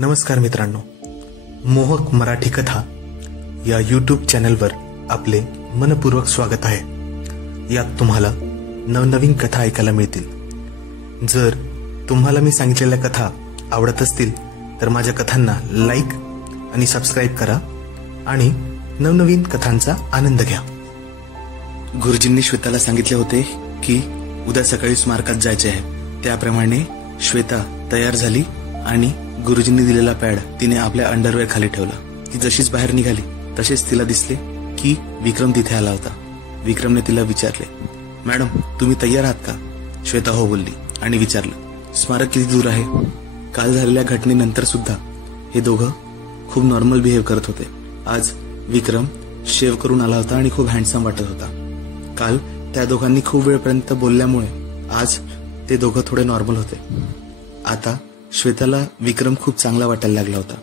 नमस्कार मित्रांनो, मोहक मराठी कथा या यूट्यूब चॅनलवर आपले मनपूर्वक स्वागत आहे। यात तुम्हाला नवनवीन कथा ऐकायला मिळतील। जर तुम्हाला मी सांगितलेल्या कथा आवडत असतील तर माझ्या कथांना लाईक आणि सबस्क्राईब करा आणि नवनवीन कथांचा आनंद घ्या। गुरुजींनी श्वेताला सांगितले होते की उद्या सकाळी स्मारकात जायचे आहे। त्याप्रमाणे श्वेता तयार झाली आणि गुरुजींनी दिलेला पॅड तिने आपल्या अंडरवेअर खाली ठेवला। ती जशीच बाहेर निघाली तसेच तिला दिसले की विक्रम तिथे आला होता। विक्रमने तिला विचारले, मॅडम तुम्ही तयार आहात का? श्वेता हो बोलली आणि विचारलं, स्मारक किती दूर आहे? काल झालेल्या घटनेनंतर सुद्धा हे दोघं खूप नॉर्मल बिहेव करत होते। आज विक्रम शेव करून आला होता आणि खूप हँडसम वाटत होता। काल त्या दोघांनी खूप वेळपर्यंत बोलल्यामुळे आज ते दोघं थोडे नॉर्मल होते। आता श्वेताला विक्रम खूप चांगला वाटायला लागला होता।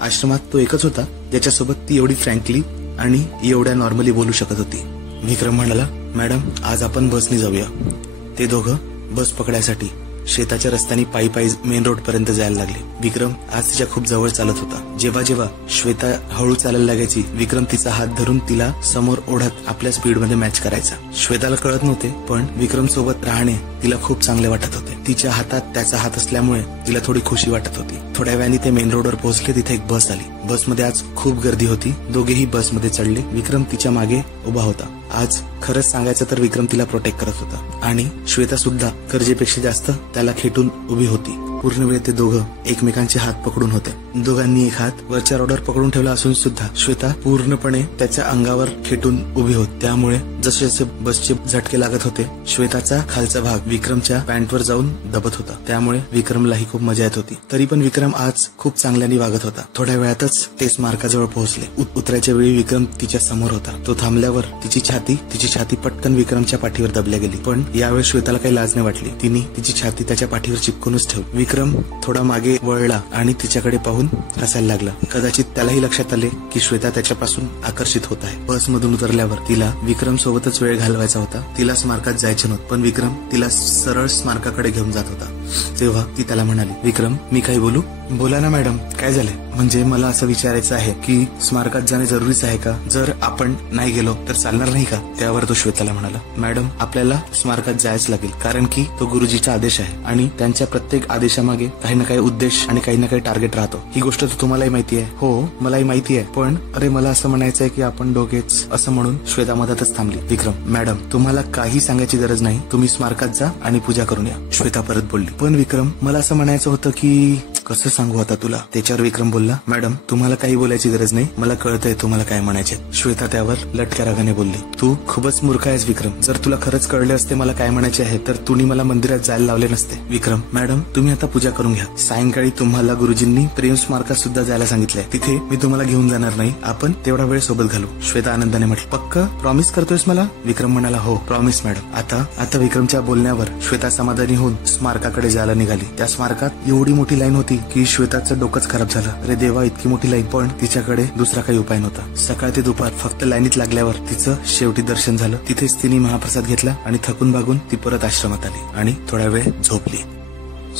आश्रमात तो एकच होता ज्याच्यासोबत ती एवढी फ्रँकली आणि एवढ्या नॉर्मली बोलू शकत होती। विक्रम म्हणाला, मॅडम आज आपण बसने जाऊया। ते दोघं बस पकडायसाठी शेताच्या रस्त्याने पायी पायी मेन रोड पर्यंत जायला लागले। विक्रम आज तिच्या खूप जवळ चालत होता। जेव्हा जेव्हा श्वेता हळू चालायला लागायची, विक्रम तिचा हात धरून तिला समोर ओढत आपल्या स्पीड मध्ये मॅच करायचा। श्वेताला कळत नव्हते, पण विक्रम सोबत राहणे तिला खूप चांगले वाटत होते। तिच्या हातात त्याचा हात असल्यामुळे तिला थोडी खुशी वाटत होती। थोड्या वेळाने ते मेन रोडवर पोहोचले। तिथे एक बस आली। बसमध्ये आज खूप गर्दी होती। दोघेही बसमध्ये चढले। विक्रम तिच्या मागे उभा होता। आज खरंच सांगायचं तर विक्रम तिला प्रोटेक्ट करत होता आणि श्वेता सुद्धा गरजेपेक्षा जास्त त्याला खेटून उभी होती। पूर्ण वेळ ते दोघं एकमेकांचे हात पकडून होते। दोघांनी एक हात वरच्या रोडवर पकडून ठेवला असून सुद्धा श्वेता पूर्णपणे त्याच्या अंगावर खेटून उभी होती। त्यामुळे जसे जसे बसचे झटके लागत होते, श्वेताचा खालचा भाग विक्रमच्या पॅन्टवर जाऊन दबत होता। त्यामुळे विक्रमलाही खूप मजा येत होती। तरी पण विक्रम आज खूप चांगल्याने वागत होता। थोड्या वेळातच ते स्मारकाजवळ पोहोचले। उतरायच्या वेळी विक्रम तिच्या समोर होता। तो थांबल्यावर तिची छाती पटकन विक्रमच्या पाठीवर दबल्या गेली। पण यावेळी श्वेताला काही लाज नाही वाटली। तिने तिची छाती त्याच्या पाठीवर चिपकूनच ठेवली। विक्रम थोडा मागे वळला आणि तिच्याकडे पाहून हसायला लागला। कदाचित त्यालाही लक्षात आले की श्वेता त्याच्यापासून आकर्षित होत आहे। बसमधून उतरल्यावर तिला विक्रम सोबतच वेळ घालवायचा होता। तिला स्मारकात जायचे नव्हते, पण विक्रम तिला सरळ स्मारकाकडे घेऊन जात होता। तेव्हा ती त्याला म्हणाली, विक्रम मी काही बोलू? बोला ना मॅडम, काय झालंय? म्हणजे मला असं विचारायचं आहे की स्मारकात जाणे जरुरीच आहे का? जर आपण नाही गेलो तर चालणार नाही का? त्यावर तो श्वेताला म्हणाला, मॅडम आपल्याला स्मारकात जायच लागेल, कारण की तो गुरुजीचा आदेश आहे आणि त्यांच्या प्रत्येक आदेशामागे काही ना काही उद्देश आणि काही ना काही टार्गेट राहतो। ही गोष्ट तर तुम्हालाही माहिती आहे। हो मलाही माहिती आहे, पण अरे मला असं म्हणायचं आहे की आपण दोघेच, असं म्हणून श्वेता मधातच थांबली। विक्रम, मॅडम तुम्हाला काही सांगायची गरज नाही, तुम्ही स्मारकात जा आणि पूजा करून या, श्वेता परत बोलली। पण विक्रम मला असं म्हणायचं होतं की कसं सांगू आता तुला? त्याच्यावर विक्रम बोलला, मॅडम तुम्हाला काही बोलायची गरज नाही, मला कळतंय तुम्हाला काय म्हणायचे। श्वेता त्यावर लटक्या रागाने बोलली, तू खूपच मूर्ख आहेस विक्रम। जर तुला खरंच कळले असते मला काय म्हणायचे आहे तर तुम्ही मला मंदिरात जायला लावले नसते। विक्रम, मॅडम तुम्ही आता पूजा करून घ्या। सायंकाळी तुम्हाला गुरुजींनी प्रेम स्मारकात सुद्धा जायला सांगितलंय। तिथे मी तुम्हाला घेऊन जाणार नाही, आपण तेवढा वेळ सोबत घालू। श्वेता आनंदाने म्हटली, पक्क प्रॉमिस करतोयस मला? विक्रम म्हणाला, हो प्रॉमिस मॅडम। आता विक्रमच्या बोलण्यावर श्वेता समाधानी होऊन स्मारकाकडे जायला निघाली। त्या स्मारकात एवढी मोठी लाईन होती की श्वेताचं डोकंच खराब झालं। अरे देवा, इतकी मोठी लाईन, पण तिच्याकडे दुसरा काही उपाय नव्हता। सकाळ ते दुपार फक्त लाईनीत लागल्यावर तिचं शेवटी दर्शन झालं। तिथेच तिने महाप्रसाद घेतला आणि थकून भागून ती परत आश्रमात आली आणि थोडा वेळ झोपली।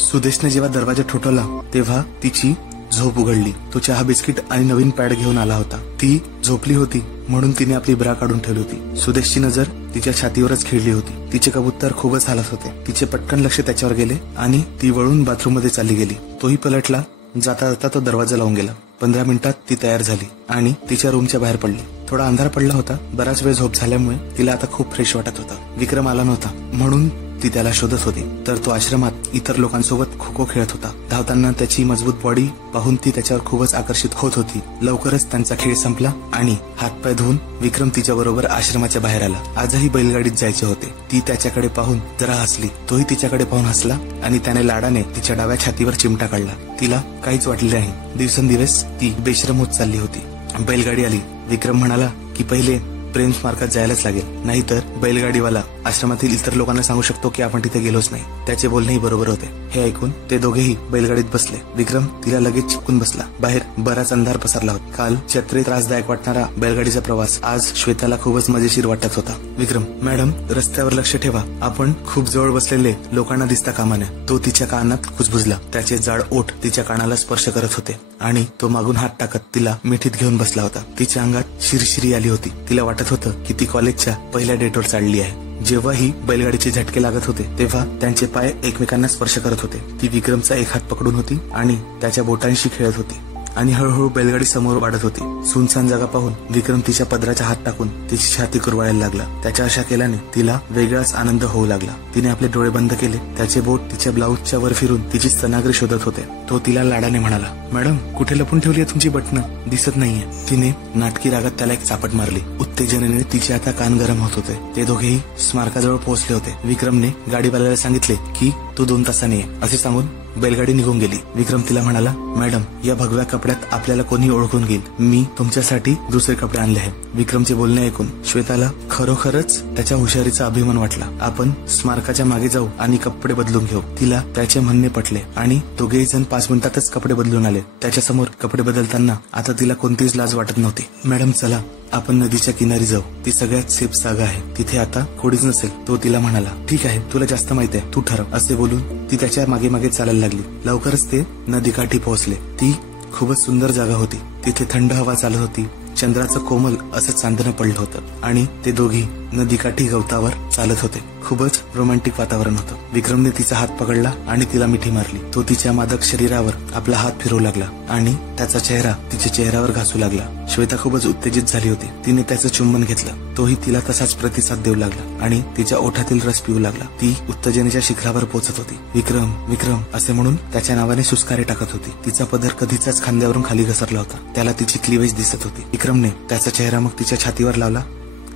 सुदेशने जेव्हा दरवाजा ठोठावला तेव्हा तिची झोप उघडली। तो चहा बिस्किट आणि नवीन पॅड घेऊन आला होता। ती झोपली होती म्हणून तिने आपली ब्रा काढून ठेवली होती। सुदेशची नजर तिच्या छातीवरच खिळली होती। तिचे कबूतर खूपच हालत होते। तिचे पटकन लक्ष त्याच्यावर गेले आणि ती वळून बाथरूम मध्ये चालली गेली। तोही पलटला। जाता जाता तो दरवाजा लावून गेला। 15 मिनिटात ती तयार झाली आणि तिच्या रूमच्या बाहेर पडली। थोडा अंधार पडला होता। बराच वेळ झोप झाल्यामुळे तिला आता खूप फ्रेश वाटत होता। विक्रम आला नव्हता म्हणून ती त्याला शोधत होती, तर तो आश्रमात इतर लोकांसोबत खो खो खेळत होता। धावताना त्याची मजबूत बॉडी पाहून ती त्याच्यावर खूपच आकर्षित होत होती। लवकरच त्यांचा खेळ संपला आणि हातपाय धुवून विक्रम तिच्या बरोबर आश्रमाच्या बाहेर आला। आजही बैलगाडीत जायचे होते। ती त्याच्याकडे पाहून जरा हसली। तोही तिच्याकडे पाहून हसला आणि त्याने लाडाने तिच्या डाव्या छातीवर चिमटा काढला। तिला काहीच वाटले नाही। दिवसेंदिवस ती बेशरम होत चालली होती। बैलगाडी आली। विक्रम म्हणाला की पहिले प्रेम स्मारकात जायलाच लागेल, नाहीतर बैलगाडीवाला आश्रमातील इतर लोकांना सांगू शकतो की आपण तिथे गेलोच नाही. त्याचे बोलणेही बरोबर होते. हे ऐकून ते दोघेही बैलगाडीत बसले. विक्रम तिला लगेच चिपकून बसला. बाहेर बराच अंधार पसरला होता. काल छत्री त्रासदायक वाटणारा बैलगाडीचा प्रवास आज श्वेताला खूपच मजेशीर वाटत होता. विक्रम, मॅडम रस्त्यावर लक्ष ठेवा, आपण खूप जवळ बसलेले लोकांना दिसता कामा नये. तो तिच्या कानात कुजबुजला. त्याचे जाड ओठ तिच्या कानाला स्पर्श करत होते आणि तो मागून हात टाकत तिला मिठीत घेऊन बसला होता. तिच्या अंगात शिरशिरी आली होती. तिला वाटत होतं की ती कॉलेजच्या पहिल्या डेटवर चालली आहे. जेव्हाही बैलगाडीचे झटके लागत होते तेव्हा त्यांचे पाय एकमेकांना स्पर्श करत होते. ती विक्रमचा एक हात पकडून होती आणि त्याच्या बोटांशी खेळत होती आणि हळूहळू बैलगाडी समोर वाढत होती. सुनसान जागा पाहून विक्रम तिच्या पदराच्या हात टाकून तिची छाती कुरवाळायला लागला. त्याच्या अशा केल्याने तिला वेगळाच आनंद होऊ लागला. तिने आपले डोळे बंद केले. त्याचे बोट तिच्या ब्लाऊजच्या वर फिरून तिची स्तनाग्रे शोधत होते. तो तिला लाडाने म्हणाला, मॅडम कुठे लपून ठेवली आहे तुमची बटणं? दिसत नाहीये. तिने नाटकी रागात त्याला एक चापट मारली. उत्तेजनेने तिचे आता कान गरम होत होते. ते दोघेही स्मारकाजवळ पोहोचले होते. विक्रमने गाडीवाल्याला सांगितले की तू 2 तासांनी ये असे सांगून बैलगाडी निघून गेली. विक्रम तिला म्हणाला, मॅडम या भगव्या कपड्यात आपल्याला कोणी ओळखून घेईल. मी तुमच्यासाठी दुसरे कपडे आणले आहेत. विक्रमचे बोलणे ऐकून श्वेताला खरोखरच त्याच्या हुशारीचा अभिमान वाटला. आपण स्मारकाच्या मागे जाऊ आणि कपडे बदलून घेऊ. तिला त्याचे म्हणणे पटले आणि दोघेही जण 5 मिनिटातच कपडे बदलून आले. त्याच्या समोर कपडे बदलताना आता तिला कोणतीच लाज वाटत नव्हती. मॅडम चला आपण नदीच्या किनारी जाऊ. ती सगळ्यात सेफ जागा आहे. तिथे आता कोणीच नसेल. तो तिला म्हणाला, ठीक आहे तुला जास्त माहिती आहे, तू ठरव. असे बोलून ती त्याच्या मागे मागे चालायला लागली. लवकरच ते नदीकाठी पोहोचले. ती खूपच सुंदर जागा होती. तिथे थंड हवा चालत होती. चंद्राचं कोमल असं चांदणं पडलं होतं आणि ते दोघी नदीकाठी गवतावर चालत होते. खूपच रोमॅन्टिक वातावरण होतं. विक्रमने तिचा हात पकडला आणि तिला मिठी मारली. तो तिच्या मादक शरीरावर आपला हात फिरवू लागला आणि त्याचा चेहरा तिच्या चेहऱ्यावर घासू लागला. श्वेता खूपच उत्तेजित झाली होती. तिने त्याचं चुंबन घेतलं. तोही तिला तसाच प्रतिसाद देऊ लागला आणि तिच्या ओठातील रस पिऊ लागला. ती उत्तेजनेच्या शिखरावर पोहोचत होती. विक्रम विक्रम असे म्हणून त्याच्या नावाने सुस्कारे टाकत होती. तिचा पदर कधीचाच खांद्यावरून खाली घसरला होता. त्याला तिची क्लिवेज दिसत होती. विक्रमने त्याचा चेहरा मग तिच्या छातीवर लावला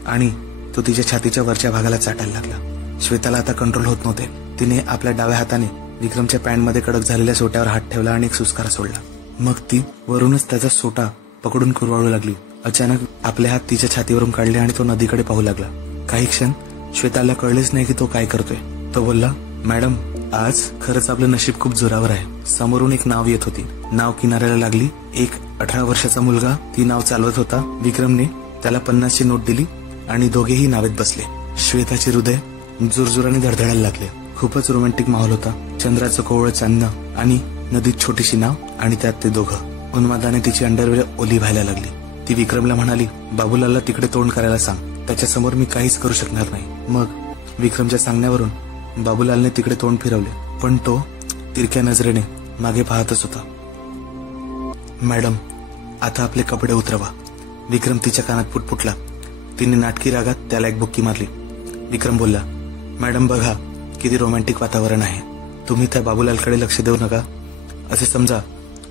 आणि तो तिच्या छातीच्या वरच्या भागाला चाटायला लागला. श्वेताला आता कंट्रोल होत नव्हते. तिने आपल्या डाव्या हाताने विक्रमच्या पॅन्टमध्ये कडक झालेल्या सोट्यावर हात ठेवला आणि एक सुस्कारा सोडला. मग ती वरूनच त्याचा सोटा पकडून कुरवाळू लागली. अचानक आपले हात तिच्या छातीवरून काढले आणि तो नदीकडे पाहू लागला. काही क्षण श्वेताला कळलेच नाही की तो काय करतोय. तो बोलला, मॅडम आज खरंच आपलं नशीब खूप जोरावर आहे. समोरून एक नाव येत होती. नाव किनाऱ्याला लागली. एक 18 वर्षाचा मुलगा ती नाव चालवत होता. विक्रमने त्याला 50ची नोट दिली आणि दोघेही नावेत बसले. श्वेताचे हृदय जोरजोराने धडधडायला लागले. खूपच रोमॅन्टिक माहोल होता. चंद्राचं कोवळं चांदणं आणि नदीत छोटीशी नाव आणि त्यात ते दोघं. उन्मादाने तिची अंडरवेअर ओली व्हायला लागली. ती विक्रमला म्हणाली, बाबूलालला तिकडे तोंड करायला सांग. त्याच्यासमोर मी काहीच करू शकणार नाही. मग विक्रमच्या सांगण्यावरून बाबूलालने तिकडे तोंड फिरवले, पण तो तिरक्या नजरेने मागे पाहतच होता. मॅडम आता आपले कपडे उतरवा. विक्रम तिच्या कानात पुटपुटला. तिने नाटकी रागात त्याला एक बुक्की मारली. विक्रम बोलला, मॅडम बघा किती रोमॅन्टिक वातावरण आहे. तुम्ही त्या बाबूलालकडे लक्ष देऊ नका. असे समजा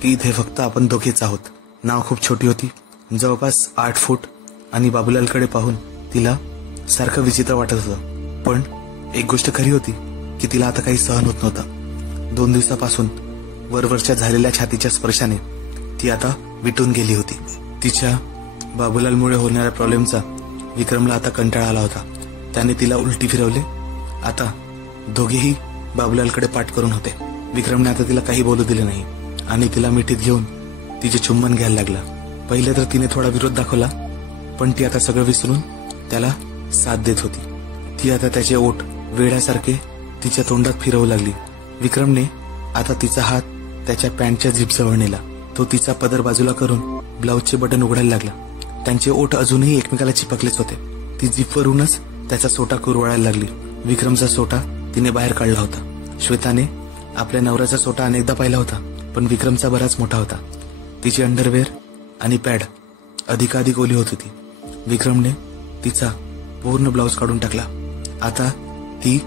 की इथे फक्त आपण दोघेच आहोत. नाव खूप छोटी होती, जवळपास 8 फूट, आणि बाबूलालकडे पाहून तिला सारखं विचित्र वाटत होतं. पण एक गोष्ट खरी होती की तिला आता काही सहन होत नव्हतं. 2 दिवसापासून वरवरच्या झालेल्या छातीच्या स्पर्शाने ती आता विटून गेली होती. तिच्या बाबूलालमुळे होणाऱ्या प्रॉब्लेमचा विक्रमला आता कंटाळा आला होता. त्याने तिला उलटी फिरवले. आता दोघेही बाबूलालकडे पाठ करून होते. विक्रमने आता तिला काही बोलू दिले नाही आणि तिला मिठीत घेऊन तिचे चुंबन घ्यायला लागला. पहिले तर तिने थोडा विरोध दाखवला, पण ती आता सगळं विसरून त्याला साथ देत होती. ती आता त्याचे ओठ वेड्यासारखे तिच्या तोंडात फिरवू लागली. विक्रमने आता तिचा हात त्याच्या पॅन्टच्या झिपजवळ नेला. तो तिचा पदर बाजूला करून ब्लाऊजचे बटन उघडायला लागला. त्यांचे ओठ अजूनही एकमेकाला चिपकलेच होते. ती झिपवरूनच त्याचा सोटा कुरवाळायला लागली. विक्रमचा सोटा तिने बाहेर काढला होता. श्वेताने आपल्या नवऱ्याचा सोटा अनेकदा पाहिला होता, पण विक्रमचा बराच मोठा होता. तिची अंडरवेअर आणि पॅड अधिकाधिक ओली होत होती. विक्रमने तिचा पूर्ण ब्लाऊज काढून टाकला. आता ती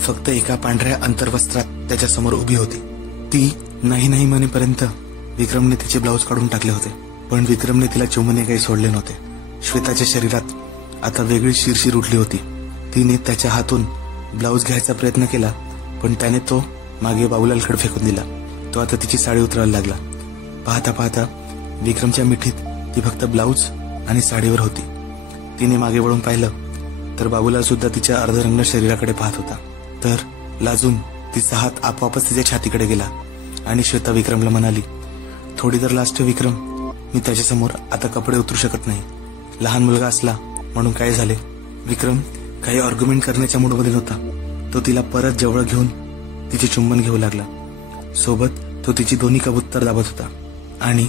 फक्त एका पांढऱ्या अंतर्वस्त्रात त्याच्या समोर उभी होती. ती नाही नाही म्हणेपर्यंत विक्रमने तिचे ब्लाऊज काढून टाकले होते, पण विक्रमने तिला चुंबने काही सोडले नव्हते. श्वेताच्या शरीरात आता वेगळी शिरशीर उठली होती. तिने त्याच्या हातून ब्लाऊज घ्यायचा प्रयत्न केला, पण त्याने तो मागे बाबूलालकडे फेकून दिला. तो आता तिची साडी उतरायला लागला. पाहता पाहता विक्रमच्या मिठीत ती फक्त ब्लाऊज आणि साडीवर होती. तिने मागे वळून पाहिलं तर बाबूलाल सुद्धा तिच्या अर्धनग्न शरीराकडे पाहत होता. तर लाजून तिचा हात आपोआपच तिच्या छातीकडे गेला आणि श्वेता विक्रमला म्हणाली, थोडी तर लाज ठेव विक्रम, मी त्याच्यासमोर आता कपडे उतरू शकत नाही. लहान मुलगा असला म्हणून काय झाले. विक्रम काही आर्ग्युमेंट करण्याच्या मूडमध्ये होता. तो तिला परत जवळ घेऊन तिचे चुंबन घेऊ लागला. सोबत तो तिची दोन्ही कबूतर दाबत होता आणि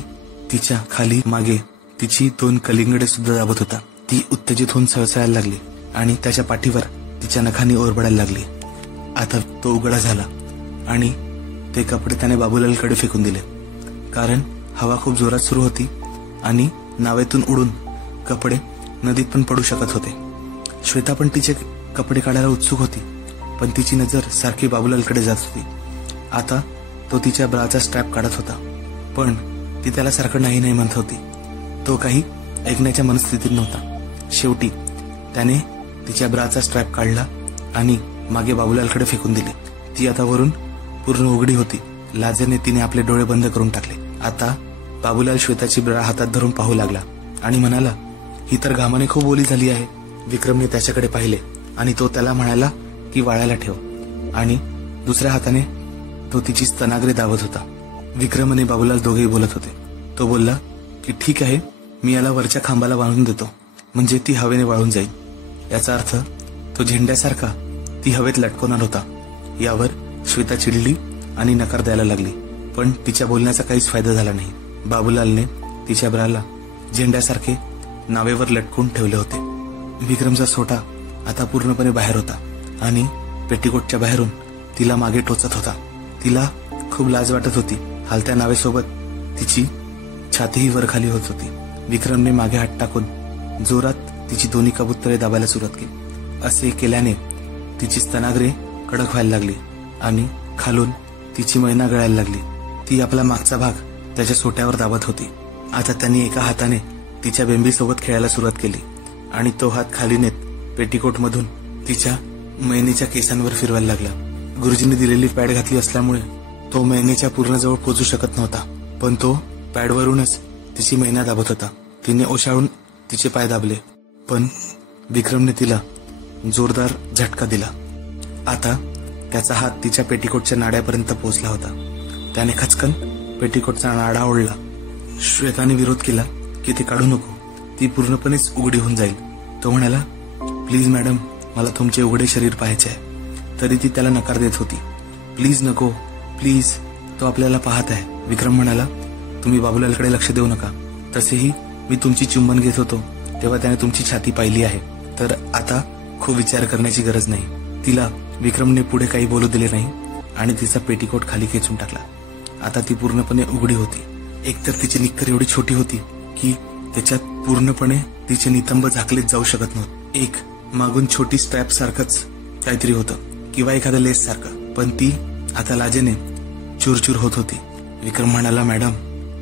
तिच्या खाली मागे तिची 2 कलिंगडे सुद्धा दाबत होता. ती उत्तेजित होऊन सळसळायला लागली आणि त्याच्या पाठीवर तिच्या नखांनी ओरबडायला लागली. आता तो उघडा झाला आणि ते कपडे त्याने बाबूलालकडे फेकून दिले. कारण हवा खूप जोरात सुरू होती आणि नावेतून उडून कपडे नदीत पण पडू शकत होते. श्वेता पण तिचे कपडे काढायला उत्सुक होती, पण तिची नजर सारखी बाबूलालकडे जात होती. आता तो तिच्या ब्राचा स्ट्रॅप काढत होता, पण ती त्याला सारखं नाही नाही म्हणत होती. तो काही ऐकण्याच्या मनस्थितीत नव्हता. शेवटी त्याने तिच्या ब्राचा स्ट्रॅप काढला आणि मागे बाबूलालकडे फेकून दिली. ती आता वरून पूर्ण उघडी होती. लाजेने तिने आपले डोळे बंद करून टाकले. आता बाबूलाल श्वेताची ब्रा हातात धरून पाहू लागला आणि म्हणाला, ही तर घामाने खूप ओली झाली आहे. विक्रमने त्याच्याकडे पाहिले आणि तो त्याला म्हणाला की वाळायला ठेव, आणि दुसऱ्या हाताने तो तिची स्तनाग्रे दाबत होता. विक्रम आणि बाबूलाल दोघेही बोलत होते. तो बोलला की ठीक आहे, मी याला वरच्या खांबाला बांधून देतो, म्हणजे ती हवेने वाळून जाईल. याचा अर्थ तो झेंड्यासारखा ती हवेत लटकवणार होता. यावर श्वेता चिडली आणि नकार द्यायला लागली, पण तिच्या बोलण्याचा काहीच फायदा झाला नाही. बाबूलालने तिच्या ब्राला झेंड्यासारखे नावेवर लटकून ठेवले होते. विक्रमचा सोटा आता पूर्णपणे बाहेर होता आणि पेटीकोटच्या बाहेरून तिला मागे टोचत होता. तिला खूप लाज वाटत होती. हालत्या नावेसोबत तिची छातीही वरखाली होत होती. विक्रमने मागे हात टाकून जोरात तिची दोन्ही कबुतरे दाबायला सुरुवात केली. असे केल्याने तिची स्तनाग्रे कडक व्हायला लागली आणि खालून तिची मैना गळायला लागली. ती आपला मागचा भाग त्याच्या सोट्यावर दाबत होती. आता त्यांनी एका हाताने तिच्या बेंबीसोबत खेळायला सुरुवात केली आणि तो हात खाली नेत पेटीकोटमधून तिच्या मैनेच्या केसांवर फिरवायला लागला. गुरुजींनी दिलेली पॅड घातली असल्यामुळे तो मैनेच्या पूर्ण जवळ पोहोचू शकत नव्हता, पण तो पॅडवरूनच तिची मैना दाबत होता. तिने ओशाळून तिचे पाय दाबले, पण विक्रमने तिला जोरदार झटका दिला. आता त्याचा हात तिच्या पेटीकोटच्या नाड्यापर्यंत पोहोचला होता. त्याने खचकन पेटीकोटचा नाडा ओढला. श्वेताने विरोध केला की ते काढू नको, ती पूर्णपणेच उघडी होऊन जाईल. तो म्हणाला, प्लीज मॅडम, मला तुमचे उघडे शरीर पाहायचे आहे. तरी ती त्याला नकार देत होती. प्लीज नको, प्लीज, तो आपल्याला पाहत आहे. विक्रम म्हणाला, तुम्ही बाबूलालकडे लक्ष देऊ नका. तसेही मी तुमची चुंबन घेत होतो तेव्हा त्याने तुमची छाती पाहिली आहे, तर आता खूप विचार करण्याची गरज नाही. तिला विक्रमने पुढे काही बोलू दिले नाही आणि तिचा पेटीकोट खाली खेचून टाकला. आता ती पूर्णपणे उघडी होती. एकतर तिची निक्कर एवढी छोटी होती की त्याच्यात पूर्णपणे तिचे नितंब झाकलेच जाऊ शकत नव्हते. एक मागून छोटी स्ट्रॅप सारखंच काहीतरी होतं किंवा एखाद्या लेस सारखं, पण ती आता लाजेने चूरचूर होत होती. विक्रम म्हणाला, मॅडम,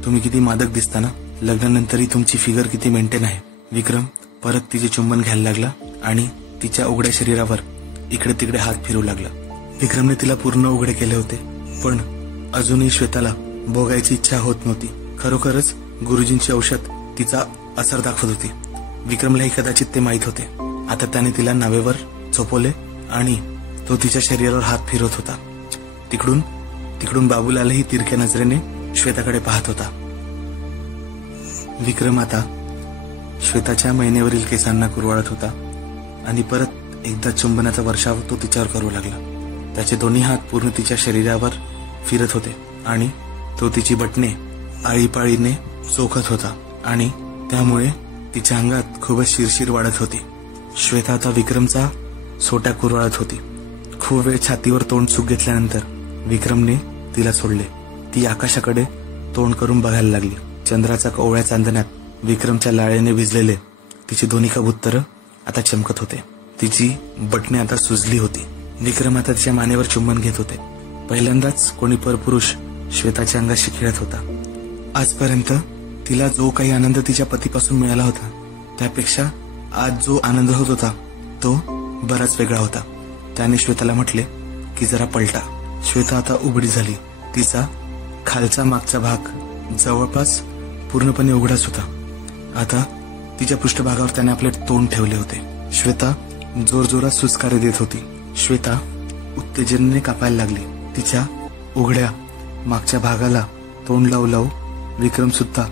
तुम्ही किती मादक दिसता ना, लग्नानंतरही तुमची फिगर किती मेंटेन आहे. विक्रम परत तिचे चुंबन घ्यायला लागला आणि तिच्या उघड्या शरीरावर इकडे तिकडे हात फिरू लागला. विक्रमने तिला पूर्ण उघडे केले होते, पण अजूनही श्वेताला भोगायची इच्छा होत नव्हती. खरोखरच गुरुजींची औषध तिचा असर दाखवत होती. विक्रमलाही कदाचित ते माहीत होते. आता त्याने तिला नावेवर झोपवले आणि तो तिच्या शरीरावर हात फिरवत होता. तिकडून बाबूलालही तिरक्या नजरेने श्वेताकडे पाहत होता. विक्रम आता श्वेताच्या मैनेवरील केसांना कुरवाळत होता आणि परत एकदा चुंबनाचा वर्षाव तो तिच्यावर करू लागला. त्याचे दोन्ही हात पूर्ण तिच्या शरीरावर फिरत होते आणि तो तिची बटणे आळीपाळीने चोखत होता आणि त्यामुळे तिच्या अंगात खूपच शिरशीर वाढत होती. श्वेता आता विक्रमचा सोटा कुरवाळत होती. खूप वेळ छातीवर तोंड सुख घेतल्यानंतर विक्रमने तिला सोडले. ती आकाशाकडे तोंड करून बघायला लागली. चंद्राचा कोवळ्या चांदण्यात विक्रमच्या लाळेने भिजलेले तिची दोन्ही कबूतर आता चमकत होते. तिची बटणे आता सुजली होती. विक्रम आता तिच्या मानेवर चुंबन घेत होते. पहिल्यांदाच कोणी परपुरुष श्वेताच्या अंगाशी खेळत होता. आजपर्यंत तिला जो काही आनंद तिच्या पतीपासून मिळाला होता त्यापेक्षा आज जो आनंद होत होता तो बराच वेगळा होता. त्याने श्वेताला म्हटले की जरा पलटा. श्वेता आता उघडी झाली. तिचा खालचा मागचा भाग जवळपास पूर्णपणे उघडाच होता. आता तिच्या पृष्ठभागावर त्याने आपले तोंड ठेवले होते. श्वेता जोरजोरात सुस्कारे देत होती. श्वेता उत्तेजनेने कापायला लागली. तिच्या उघड्या मागच्या भागाला तोंड लावू लावू विक्रम सुद्धा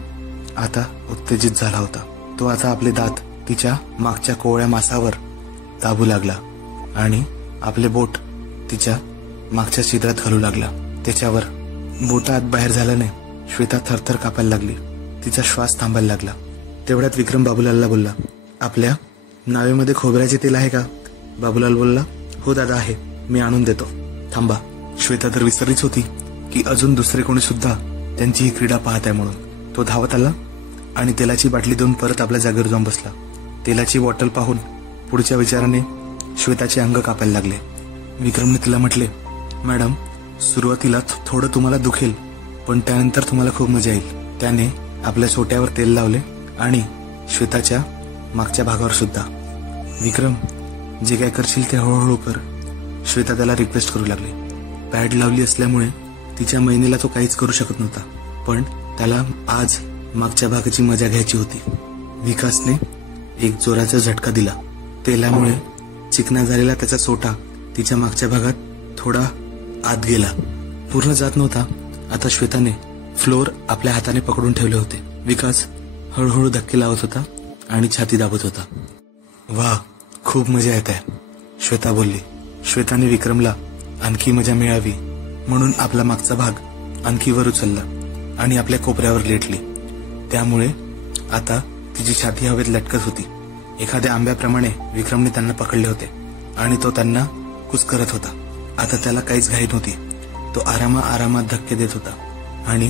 आता उत्तेजित झाला होता. तो आता आपले दात तिच्या मागच्या कोवळ्या मांसावर दाबू लागला आणि आपले बोट तिच्या मागच्या छिद्रात घालू लागला. त्याच्यावर बोट आत बाहेर झाल्याने श्वेता थरथर कापायला लागली. तिचा श्वास थांबायला लागला. तेवढ्यात विक्रम बाबूलालला बोलला, आपल्या नावेमध्ये खोबऱ्याचे तेल आहे का? बाबूलाल बोलला, हो दादा आहे, मी आणून देतो. थांबा. श्वेता तर विसरलीच होती की अजून दुसरे कोणी सुद्धा त्यांची ही क्रीडा पाहत आहे म्हणून. तो धावत आला आणि तेलाची बाटली देऊन परत आपल्या जागेवर जाऊन बसला. तेलाची बॉटल पाहून पुढच्या विचाराने श्वेताचे अंग कापायला लागले. विक्रमने तिला म्हटले, मॅडम सुरुवातीला थोडं तुम्हाला दुखेल, पण त्यानंतर तुम्हाला खूप मजा येईल. त्याने आपल्या सोट्यावर तेल लावले आणि श्वेताच्या मागच्या भागावर सुद्धा. विक्रम जे काय करशील ते हळूहळू कर. श्वेता त्याला रिक्वेस्ट करू लागली. पॅड लावली असल्यामुळे तिच्या महिनेला तो काहीच करू शकत नव्हता, पण त्याला आज मागच्या भागाची मजा घ्यायची होती. विकासने एक जोराचा झटका दिला. तेलामुळे चिकना झालेला त्याचा सोटा तिच्या मागच्या भागात थोडा आत गेला. पूर्ण जात नव्हता. आता श्वेताने फ्लोर आपल्या हाताने पकडून ठेवले होते. विकास हळूहळू धक्के लावत होता आणि छाती दाबत होता. वाह, खूप मजा येत आहे, श्वेता बोलली. श्वेताने विक्रमला आणखी मजा मिळावी म्हणून आपला मागचा भाग आणखी वर उचलला आणि आपल्या कोपऱ्यावर लेटली. त्यामुळे आता तिची छाती हवेत लटकत होती. एखाद्या आंब्याप्रमाणे विक्रमने त्यांना पकडले होते आणि तो त्यांना कुस्करत होता. आता त्याला काहीच घाई नव्हती. तो आरामात धक्के देत होता आणि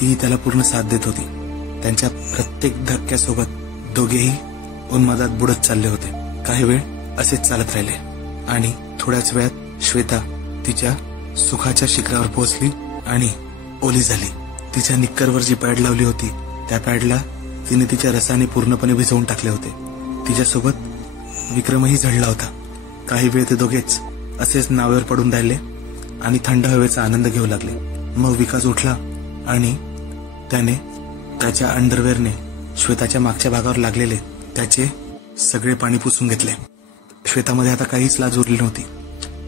तीही त्याला पूर्ण साथ देत होती. त्यांच्या प्रत्येक धक्क्यासोबत दोघेही उन्मादात बुडत चालले होते. काही वेळ असेच चालत राहिले आणि थोड्याच वेळात श्वेता तिच्या सुखाच्या शिखरावर पोहोचली आणि ओली झाली. तिच्या निक्करवर जी पॅड लावली होती त्या पॅडला तिने तिच्या रसाने पूर्णपणे भिजवून टाकले होते. तिच्यासोबत विक्रमही झडला होता. काही वेळ ते दोघेच असेच नावेवर पडून राहिले आणि थंड हवेचा आनंद घेऊ लागले. मग विकास उठला आणि त्याने त्याच्या अंडरवेअरने श्वेताच्या मागच्या भागावर लागलेले त्याचे सगळे पाणी पुसून घेतले. श्वेतामध्ये आता काहीच लाज उरली नव्हती.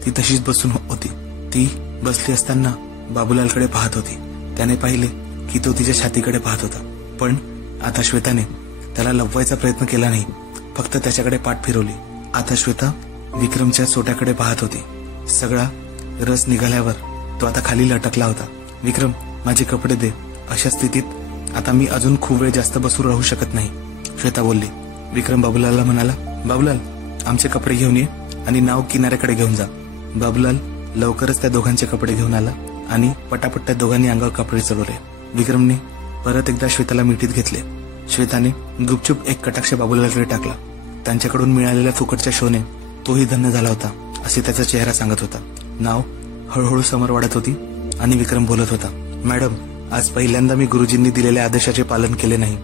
ती तशीच बसून होती. ती बसली असताना बाबूलालकडे पाहत होती. त्याने पाहिले की तो तिच्या छातीकडे पाहत होता, पण आता श्वेताने त्याला लपवायचा प्रयत्न केला नाही, फक्त त्याच्याकडे पाठ फिरवली. आता श्वेता विक्रमच्या सोट्याकडे पाहत होती. सगळा रस निघाल्यावर तो आता खाली लटकला होता. विक्रम, माझे कपडे दे. अशा स्थितीत आता मी अजून खूप वेळ जास्त बसून राहू शकत नाही, श्वेता बोलली. विक्रम बाबूलालला म्हणाला, बाबूलाल आमचे कपडे घेऊन ये आणि नाव किनाऱ्याकडे घेऊन जा. बाबूलाल लवकरच त्या दोघांचे कपडे घेऊन आला आणि पटापट त्या दोघांनी अंगावर कपडे चढवले. विक्रमने परत एकदा श्वेताला मिठीत घेतले. श्वेताने गुपचूप एक कटाक्ष बाबूलालकडे टाकला. त्यांच्याकडून मिळालेल्या फुकटच्या शोने तोही धन्य झाला होता असे त्याचा चेहरा सांगत होता. नाव हळूहळू समोर वाढत होती आणि विक्रम बोलत होता, मॅडम आज पहिल्यांदा मी गुरुजींनी दिलेल्या आदेशाचे पालन केले नाही.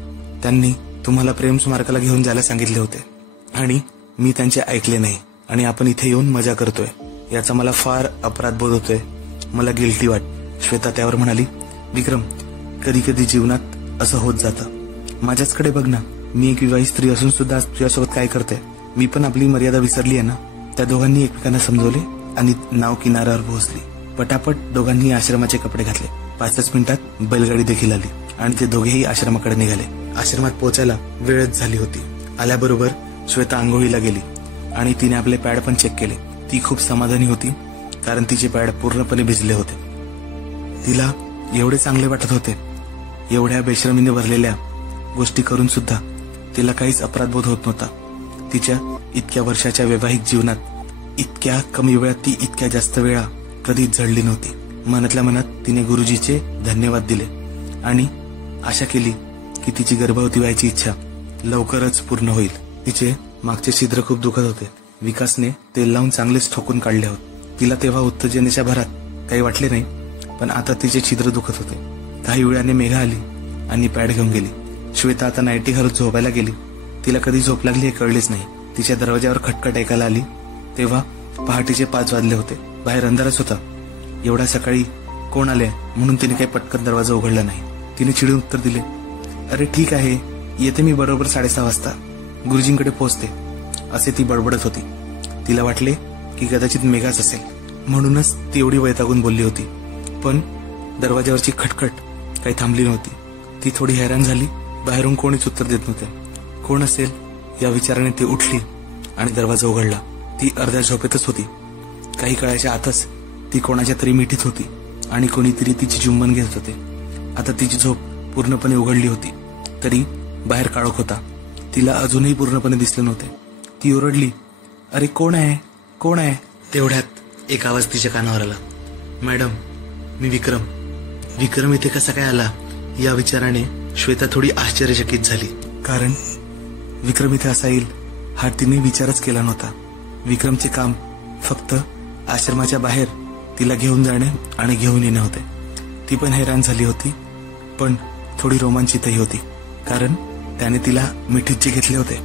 त्यांनी तुम्हाला प्रेम स्मारकाला घेऊन जायला सांगितले होते आणि मी त्यांचे ऐकले नाही आणि आपण इथे येऊन मजा करतोय याचा मला फार अपराध बोध होतोय. मला गिल्टी वाट. श्वेता त्यावर म्हणाली, विक्रम कधी कधी जीवनात असं होत जातं. माझ्याचकडे बघ ना, मी एक विवाहित स्त्री असून सुद्धा तुझ्यासोबत काय करते. मी पण आपली मर्यादा विसरली आहे ना. त्या दोघांनी एकमेकांना समजवले आणि नाव किनाऱ्यावर पोहोचली. पटापट दोघांनी आश्रमाचे कपडे घातले. 5 मिनिटात बैलगाडी देखील आली आणि ते दोघेही आश्रमाकडे निघाले. आश्रमात पोहोचायला वेळच झाली होती. आल्याबरोबर श्वेता आंघोळीला गेली आणि तिने आपले पॅड पण चेक केले. ती खूप समाधानी होती कारण तिचे पॅड पूर्णपणे भिजले होते. तिला एवढे चांगले वाटत होते. एवढ्या बेशरमीने भरलेल्या गोष्टी करून सुद्धा तिला काहीच अपराधबोध होत नव्हता. तिच्या इतक्या वर्षाच्या वैवाहिक जीवनात इतक्या कमी वेळात ती इतक्या जास्त वेळा कधीच झडली नव्हती. मनातल्या मनात तिने गुरुजीचे धन्यवाद दिले आणि आशा केली की तिची गर्भवती व्हायची इच्छा लवकरच पूर्ण होईल. तिचे मागचे छिद्र खूप दुखत होते. विकासने तेल लावून चांगलेच ठोकून काढले होते. तिला तेव्हा उत्तेजनेच्या भरात काही वाटले नाही, पण आता तिचे छिद्र दुखत होते. काही वेळाने मेघा आली आणि पॅड घेऊन गेली. श्वेता आता नाईटी घालून झोपायला गेली. तिला कधी झोप लागली हे कळलेच नाही. तिच्या दरवाजावर खटखट ऐकायला आली तेव्हा पहाटेचे 5 वाजले होते. बाहेर अंधारच होता. एवढ्या सकाळी कोण आले म्हणून तिने काही पटकन दरवाजा उघडला नाही. तिने चिडून उत्तर दिले, अरे ठीक आहे, येते मी बरोबर 6:30 वाजता. गुरुजींकडे पोहोचते, असे ती बडबडत होती. तिला वाटले की कदाचित मेघाच असेल, म्हणूनच ती एवढी वैतागून बोलली होती. पण दरवाजावरची खटखट काही थांबली नव्हती. ती थोडी हैराण झाली. बाहेरून कोणीच उत्तर देत नव्हते. कोण असेल या विचाराने ती उठली आणि दरवाजा उघडला. ती अर्ध्या झोपेतच होती. काही काळाच्या आतच ती कोणाच्या तरी मिठीत होती आणि कोणीतरी तिची चुंबन घेत होते. आता तिची झोप पूर्णपणे उघडली होती, तरी बाहेर काळोख होता. तिला अजूनही पूर्णपणे दिसले नव्हते. ती ओरडली, अरे कोण आहे, कोण आहे? तेवढ्यात एक आवाज तिच्या कानावर आला, मॅडम मी विक्रम. विक्रम इथे कसा काय आला या विचाराने श्वेता थोडी आश्चर्यचकित झाली. कारण विक्रम इथे असा येईल हा तिने विचारच केला नव्हता. विक्रमचे काम फक्त आश्रमाच्या बाहेर तिला घेऊन जाणे आणि घेऊन येणे होते. ती पण हैराण झाली होती, पण थोडी रोमांचितही होती, कारण त्याने तिला मिठीत घेतले होते.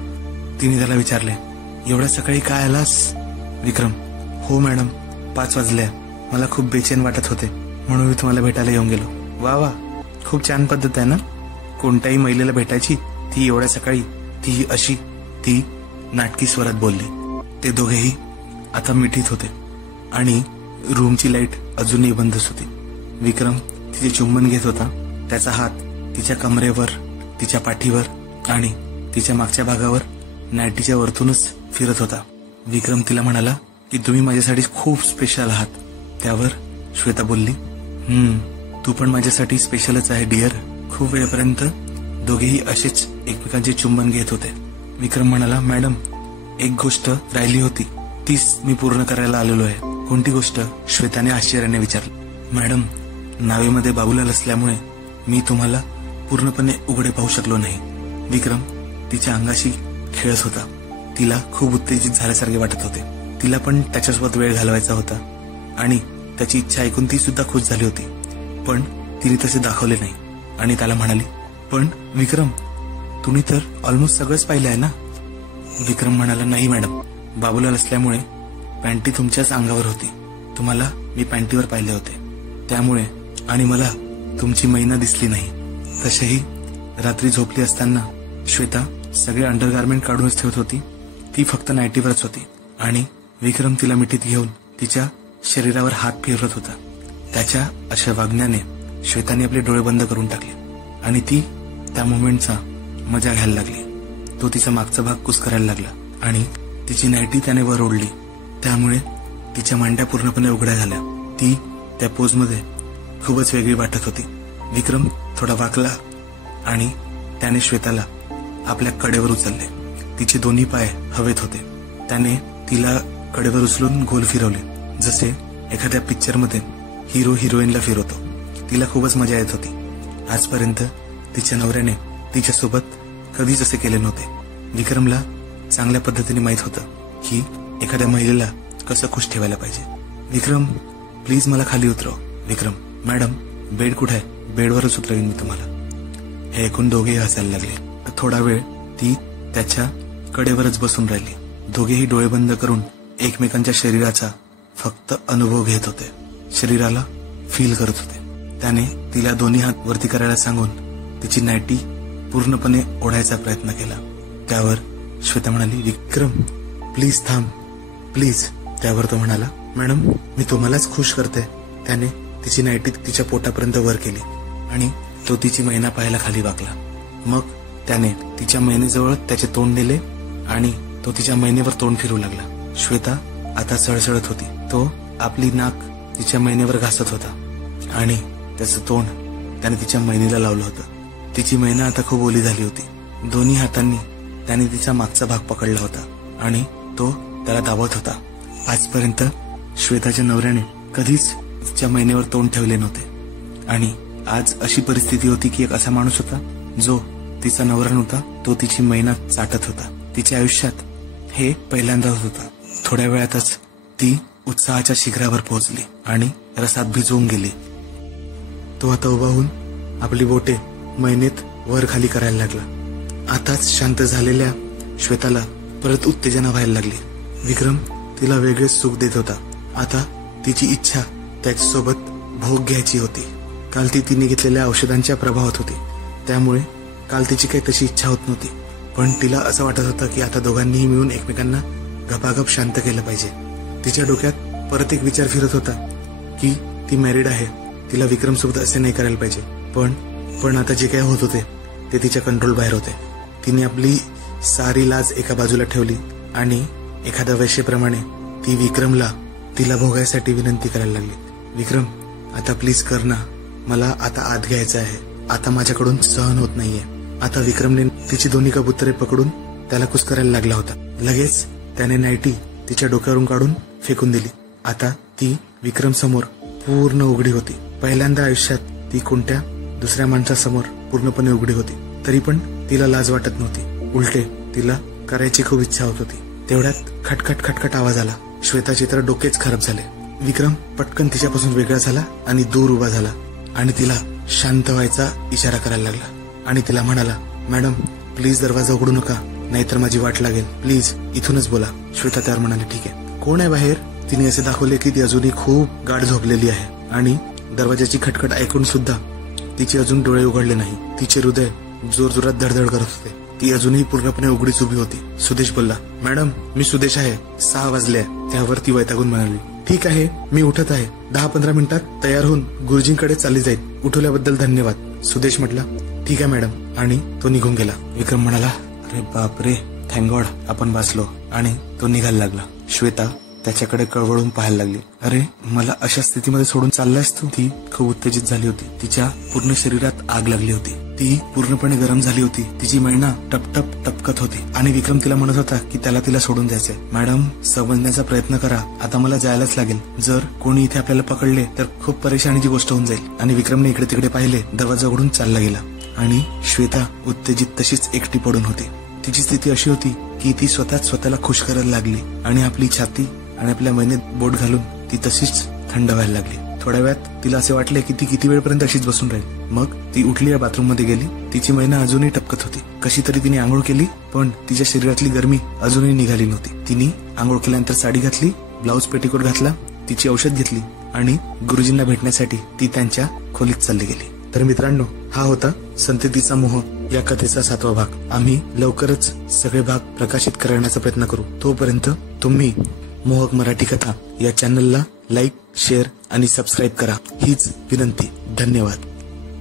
तिने त्याला विचारले, एवढ्या सकाळी काय आलास? विक्रम, हो मॅडम, 5 वाजल्या. मला खूप बेचैन वाटत होते, म्हणून मी तुम्हाला भेटायला येऊन गेलो. वा वा, खूप छान पद्धत आहे ना कोणत्याही महिलेला भेटायची, ती एवढ्या सकाळी, ती अशी. ती नाटकी स्वरात बोलली. ते दोघेही आता मिठीत होते आणि रूमची लाईट अजूनही बंदच होती. विक्रम तिचे चुंबन घेत होता. त्याचा हात तिच्या कमरेवर, तिच्या पाठीवर आणि तिच्या मागच्या भागावर नाईटीच्या वरतूनच फिरत होता. विक्रम तिला म्हणाला की तुम्ही माझ्यासाठी खूप स्पेशल आहात. त्यावर श्वेता बोलली, तू पण माझ्यासाठी स्पेशलच आहे डिअर. खूप वेळपर्यंत दोघेही असेच एकमेकांचे चुंबन घेत होते. विक्रम म्हणाला, मॅडम एक गोष्ट राहिली होती, तीच मी पूर्ण करायला आलेलो आहे. कोणती गोष्ट? श्वेताने आश्चर्याने विचारलं. मॅडम, नावेमध्ये बाबूलाल असल्यामुळे मी तुम्हाला पूर्णपणे उघडे पाहू शकलो नाही. विक्रम तिच्या अंगाशी खेळत होता. तिला खूप उत्तेजित झाल्यासारखे वाटत होते. तिला पण त्याच्यासोबत वेळ घालवायचा होता आणि त्याची इच्छा ऐकून ती सुद्धा खुश झाली होती. पण तिने तसे दाखवले नाही आणि त्याला म्हणाली, पण विक्रम तुम्ही तर ऑलमोस्ट सगळंच पाहिलं आहे ना? विक्रम म्हणाला, नाही मॅडम, बाबूलाल असल्यामुळे पॅन्टी तुमच्याच अंगावर होती. तुम्हाला मी पॅन्टीवर पाहिले होते त्यामुळे, आणि मला तुमची मैना दिसली नाही. तसेही रात्री झोपली असताना श्वेता सगळे अंडरगार्मेंट काढूनच ठेवत होती. ती फक्त नाईटीवरच होती आणि विक्रम तिला मिठीत घेऊन तिच्या शरीरावर हात फिरवत होता. त्याच्या अशा वागण्याने श्वेताने आपले डोळे बंद करून टाकले आणि ती त्या मोमेंटचा मजा घ्यायला लागली. तो तिचा मागचा भाग कुस्करायला लागला आणि तिची नाईटी त्याने वर ओढली. त्यामुळे तिच्या मांड्या पूर्णपणे उघड्या झाल्या. ती त्या पोजमध्ये खूपच वेगळी वाटत होती. विक्रम थोडा वाकला आणि त्याने श्वेताला आपल्या कडेवर उचलले. तिचे दोन्ही पाय हवेत होते. त्याने तिला कडेवर उचलून गोल फिरवले, जसे एखाद्या पिक्चरमध्ये हिरो हिरोईनला फिरवतो. तिला खूपच मजा येत होती. आजपर्यंत तिच्या नवऱ्याने तिच्यासोबत कधीच असे केले नव्हते. विक्रमला चांगल्या पद्धतीने माहित होतं की एखाद्या महिलेला कसं खुश ठेवायला पाहिजे. विक्रम प्लीज मला खाली उतरव. विक्रम, मॅडम बेड कुठे आहे? बेडवरच उतरवीन मी तुम्हाला. हे ऐकून दोघेही हसायला लागले. थोडा वेळ ती त्याच्या कडेवरच बसून राहिली. दोघेही डोळे बंद करून एकमेकांच्या शरीराचा फक्त अनुभव घेत होते, शरीराला फील करत होते. त्याने तिला दोन्ही हात वरती करायला सांगून तिची नाईटी पूर्णपणे ओढायचा प्रयत्न केला. त्यावर श्वेता म्हणाली, विक्रम प्लीज थांब, प्लीज. त्यावर तो म्हणाला, मॅडम मी तुम्हालाच खुश करते. त्याने तिची नाईटी तिच्या पोटापर्यंत वर केली आणि तो तिची मैना पाहायला खाली वाकला. मग त्याने तिच्या मैनेजवळ त्याचे तोंड नेले आणि तो तिच्या मैनेवर तोंड फिरू लागला. श्वेता आता सळसळत होती. तो आपली नाक तिच्या मैनेवर घासत होता आणि त्याचं तोंड त्याने तिच्या मैनेला लावलं होतं. तिची मैना आता खूप ओली झाली होती. दोन्ही हातांनी त्याने तिचा मागचा भाग पकडला होता आणि तो त्याला दाबत होता. आजपर्यंत श्वेताच्या नवऱ्याने कधीच तिच्या मैनेवर तोंड ठेवले नव्हते आणि आज अशी परिस्थिती होती की एक असा माणूस होता जो तिचा नवरा नव्हता, तो तिची मैना चाटत होता. तिच्या आयुष्यात हे पहिल्यांदा होत होता. थोड्या वेळातच ती उत्साहाच्या शिखरावर पोहोचली आणि रसात भिजवून गेली. तो आता उभा होऊन आपली बोटे मैनेत वर खाली करायला लागला. आताच शांत झालेल्या श्वेताला परत उत्तेजना व्हायला लागली. विक्रम तिला वेगळेच सुख देत होता. आता तिची इच्छा त्याच्यासोबत भोग घ्यायची होती. काल ती तिने घेतलेल्या औषधांच्या प्रभावात होती, त्यामुळे काल तिची काही तशी इच्छा होत नव्हती. पण तिला असं वाटत होतं की आता दोघांनीही मिळून एकमेकांना गपागप शांत केलं पाहिजे. तिच्या डोक्यात परत एक विचार फिरत होता की ती मॅरिड आहे, तिला विक्रम सोबत असे नाही करायला पाहिजे. पण आता जे काय होत होते ते तिच्या कंट्रोल बाहेर होते. तिने आपली सारी लाज एका बाजूला ठेवली आणि एखाद्या वेश्येप्रमाणे ती विक्रमला तिला भोगायसाठी विनंती करायला लागली. विक्रम, आता प्लीज कर ना, मला आता आत घ्यायचं आहे, आता माझ्याकडून सहन होत नाहीये. आता विक्रमने तिची दोन्ही कबुतरे पकडून त्याला कुस्करायला लागला होता. लगेच त्याने नाईटी तिच्या डोक्यावरून काढून फेकून दिली. आता ती विक्रम समोर पूर्ण उघडी होती. पहिल्यांदा आयुष्यात ती कोणत्या दुसऱ्या माणसासमोर पूर्णपणे उघडी होती. तरी पण तिला लाज वाटत नव्हती, उलटे तिला करायची खूप इच्छा होत होती. तेवढ्यात खटखट खटखट आवाज आला. श्वेताचे तर डोकेच खराब झाले. विक्रम पटकन तिच्यापासून वेगळा झाला आणि दूर उभा झाला आणि तिला शांत व्हायचा इशारा करायला लागला आणि तिला म्हणाला, मॅडम प्लीज दरवाजा उघडू नका, नाहीतर माझी वाट लागेल, प्लीज इथूनच बोला. श्वेता त्यावर म्हणाली, ठीक आहे. कोण आहे बाहेर? तिने असे दाखवले की ती अजूनही खूप गाढ झोपलेली आहे आणि दरवाजाची खटखट ऐकून सुद्धा तिचे अजून डोळे उघडले नाही. तिचे हृदय जोरजोरात धडधड करत होते. ती अजूनही पूर्णपणे उघडीच उभी होती. सुदेश बोलला, मॅडम मी सुदेश आहे, 6 वाजले. त्यावर ती वैतागून म्हणाली, ठीक आहे, मी उठत आहे, 10-15 मिनिटात तयार होऊन गुरुजींकडे चालली जाईल, उठवल्याबद्दल धन्यवाद. सुदेश म्हटला, ठीक आहे मॅडम, आणि तो निघून गेला. विक्रम म्हणाला, अरे बापरे, थँक गॉड आपण वाचलो, आणि तो निघायला लागला. श्वेता त्याच्याकडे कळवळून पाहायला लागली. अरे मला अशा स्थितीमध्ये सोडून चाललायस तू? ती खूप उत्तेजित झाली होती. तिच्या पूर्ण शरीरात आग लागली होती. ती पूर्णपणे गरम झाली होती. तिची मैना टपटप टपकत होती आणि विक्रम तिला म्हणत होता की त्याला तिला सोडून द्यायचंय. मॅडम समजण्याचा प्रयत्न करा, आता मला जायलाच लागेल. जर कोणी इथे आपल्याला पकडले तर खूप परेशानीची गोष्ट होऊन जाईल. आणि विक्रमने इकडे तिकडे पाहिले, दरवाजा उघडून चालला गेला आणि श्वेता उत्तेजित तशीच एकटी पडून होती. तिची स्थिती अशी होती की ती स्वतःला खुश करायला लागली आणि आपली छाती आणि आपल्या महिन्यात बोट घालून ती तशीच थंड व्हायला लागली. थोड्या वेळात तिला असे वाटले की ती किती वेळपर्यंत अशीच बसून राहील. मग ती उठली, या बाथरूम मध्ये गेली. तिची महिना अजूनही टपकत होती. कशी तरी तिने आंघोळ केली, पण तिच्या शरीरातली गरमी अजूनही निघाली नव्हती. तिने आंघोळ केल्यानंतर साडी घातली, ब्लाऊज पेटीकोट घातला, तिची औषध घेतली आणि गुरुजींना भेटण्यासाठी ती त्यांच्या खोलीत चालली गेली. तर मित्रांनो, हा होता संततीचा मोह या कथेचा 7वा भाग. आम्ही लवकरच सगळे भाग प्रकाशित करण्याचा प्रयत्न करू. तोपर्यंत तुम्ही मोहक मराठी कथा या चॅनलला लाईक, शेअर आणि सबस्क्राईब करा, हीच विनंती. धन्यवाद.